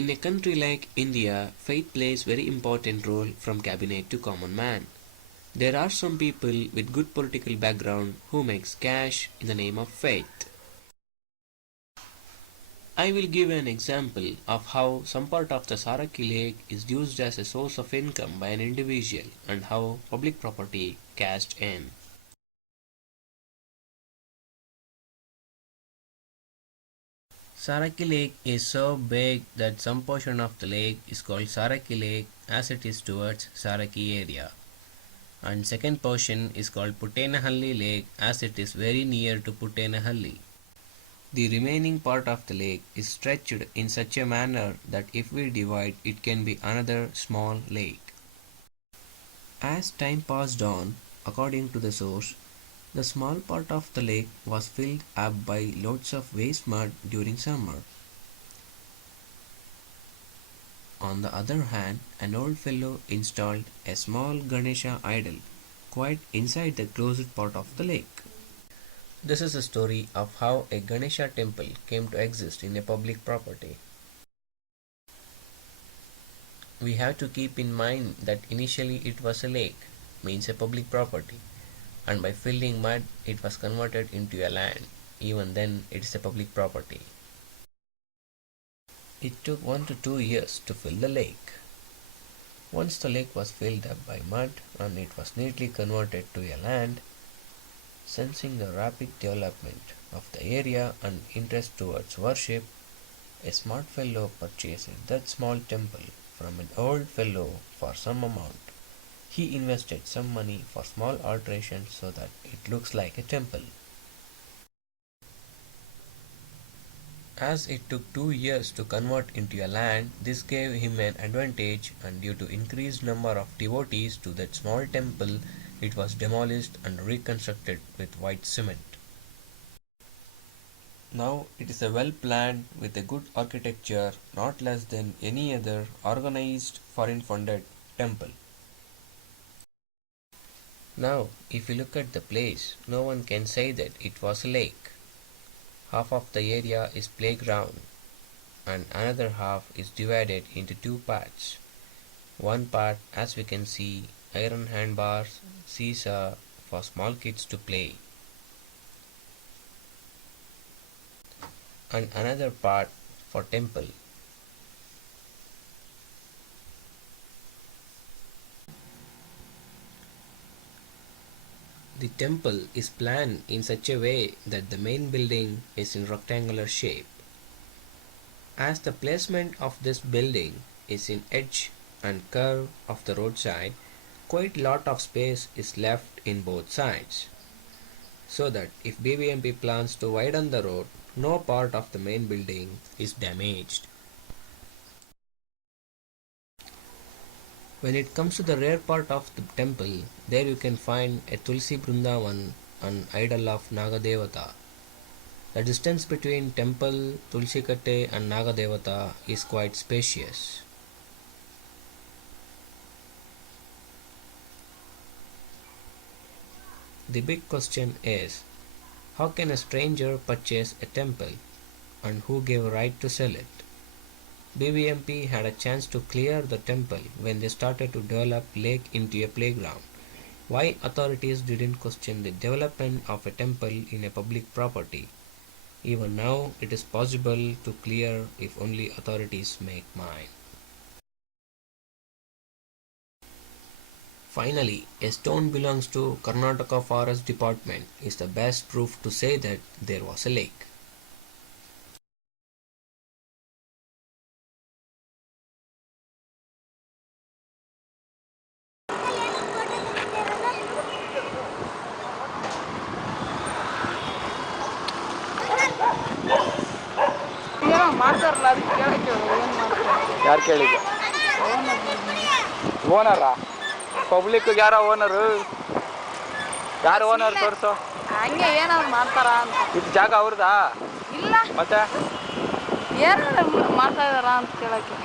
In a country like India, faith plays very important role from cabinet to common man. There are some people with good political background who makes cash in the name of faith. I will give an example of how some part of the Sarakki lake is used as a source of income by an individual and how public property cashed in. Sarakki lake is so big that some portion of the lake is called Sarakki lake as it is towards Sarakki area, and second portion is called Puttenahalli lake as it is very near to Puttenahalli. The remaining part of the lake is stretched in such a manner that if we divide it can be another small lake. As time passed on, according to the source, the small part of the lake was filled up by loads of waste mud during summer. On the other hand, an old fellow installed a small Ganesha idol quite inside the closed part of the lake. This is a story of how a Ganesha temple came to exist in a public property. We have to keep in mind that initially it was a lake, means a public property, and by filling mud it was converted into a land. Even then it is a public property. It took 1 to 2 years to fill the lake. Once the lake was filled up by mud and it was neatly converted to a land, sensing the rapid development of the area and interest towards worship, a smart fellow purchased that small temple from an old fellow for some amount. He invested some money for small alterations so that it looks like a temple. As it took 2 years to convert into a land, this gave him an advantage, and due to increased number of devotees to that small temple, it was demolished and reconstructed with white cement. Now it is a well planned with a good architecture, not less than any other organized foreign funded temple. Now if you look at the place, no one can say that it was a lake. Half of the area is playground and another half is divided into two parts. One part, as we can see, iron handbars, seesaw for small kids to play, and another part for temple. The temple is planned in such a way that the main building is in rectangular shape. As the placement of this building is in edge and curve of the roadside, quite lot of space is left in both sides, so that if BBMP plans to widen the road, no part of the main building is damaged. When it comes to the rear part of the temple, there you can find a Tulsi Brindavan, an idol of Nagadevata. The distance between temple, Tulsi Katte and Nagadevata is quite spacious. The big question is, how can a stranger purchase a temple, and who gave a right to sell it? BBMP had a chance to clear the temple when they started to develop lake into a playground. Why authorities didn't question the development of a temple in a public property? Even now it is possible to clear if only authorities make mind. Finally, a stone belongs to Karnataka Forest Department is the best proof to say that there was a lake. ಯಾರು ಕೇಳಿದ್ದೆ ಓನರಾ ಪಬ್ಲಿಕ್ಗೆ ಯಾರೋ owner ಯಾರು owner ತೋರಿಸು ಹಂಗೆ ಏನಾದ್ರು ಮಾಡ್ತಾರ ಅಂತ ಇದು ಜಾಗ ಅವ್ರದಾ ಇಲ್ಲ ಮತ್ತೆ ಏನು ಮಾಡ್ತಾ ಇದಾರ ಅಂತ ಕೇಳಕ್ಕೆ